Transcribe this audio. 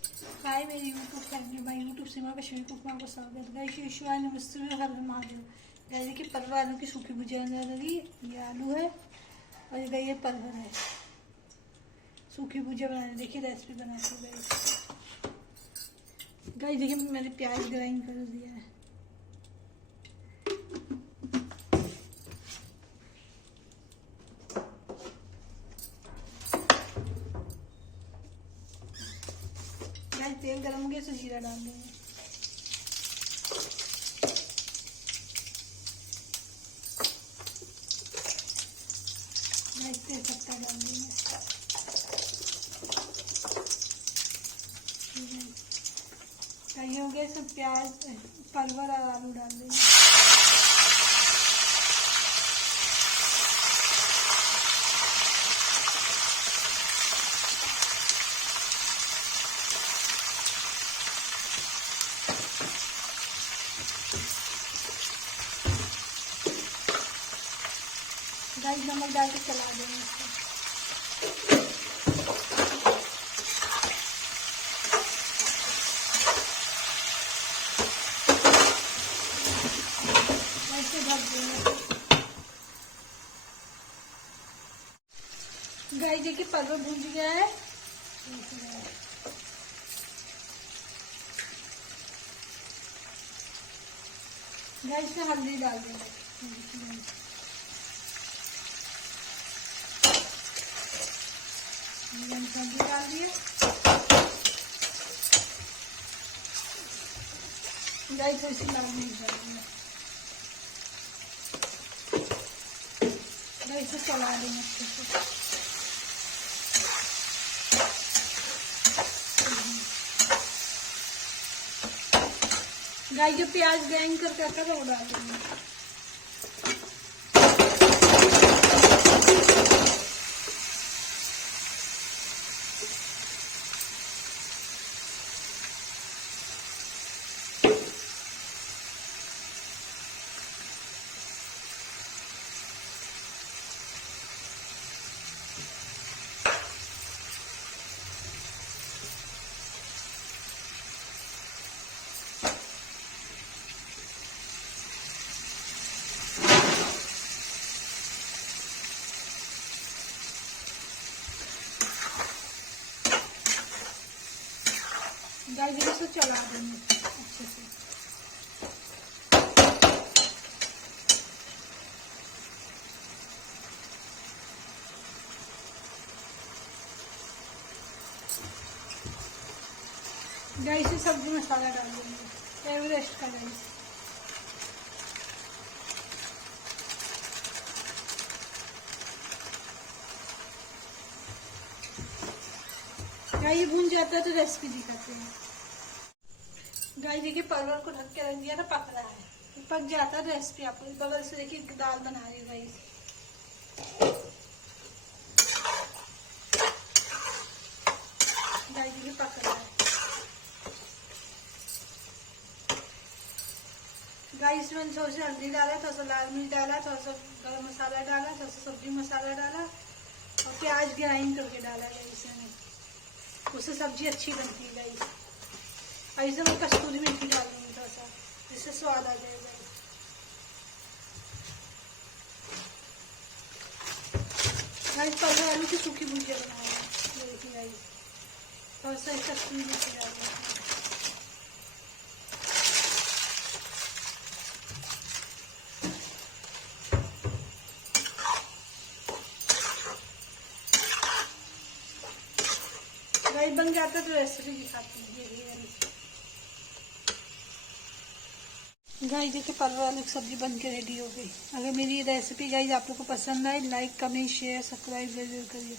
हाय मेरी YouTube family, my YouTube Seema Kashmir cook में आपका स्वागत है। गाइस नमस्ते, हर महादेव। जैसे कि परवल आलू की सूखी भुजिया लगी, ये आलू है और ये परवल है। सूखी भुजिया बनाने देखिए रेसिपी बनाती हूँ गाइस। देखिए मैंने प्याज ग्राइंड कर दिया है। गाइस तेल गरम हो गया तो जीरा डाल देंगे। तेज पत्ता डाल देंगे। ये हो गया सब प्याज, परवल और आलू डाल देंगे। गाइस नमक डाल के चला देंगे इसको। गाइस देखिए परवल भून गया है। गाइस में हल्दी डाल देंगे। हल्दी डाल दिए। गाइस इसकी लाल मिर्च डाल देंगे। गाइस चला देंगे अच्छे से। गाइस जो प्याज ग्राइंड करके रखा था वो डाल देंगे। गाइस इसको चला देंगे अच्छे से। गाइस सब्जी मसाला डाल देंगे, एवरेस्ट का गाइस। गाइस भून जाता है तो रेसिपी दिखाते हैं। गाइस देखिए परवल को ढक के रख दिया था, पक रहा है। पक जाता है रेसिपी आपको बगल से देखिए दाल बना रही है गाइस। गाइस देखिए पक रहा है। गाइस मैंने थोड़ी सी हल्दी डाला, थोड़ा सा लाल मिर्च डाला, थोड़ा सा गरम मसाला डाला, थोड़ा सा सब्जी मसाला डाला और प्याज ग्राइंड करके डाला गाइस मैंने। उससे सब्जी अच्छी बनती है गाइस। ऐसे मैं कस्तूरी मेथी डाल दूंगी थोड़ा सा, जिससे स्वाद आ जाएगा। गाइस परवल आलू की सूखी भुजिया बनाऊंगा। देखिए गाइस थोड़ा सा कस्तूरी मेथी डाल दूंगी। गाइस बन जाता तो रेसिपी दिखाती हूँ। गाइस देखिए परवल आलू की सब्जी बन के रेडी हो गई। अगर मेरी ये रेसिपी गाइस आप लोग को पसंद आए, लाइक कमेंट शेयर सब्सक्राइब जरूर करिए।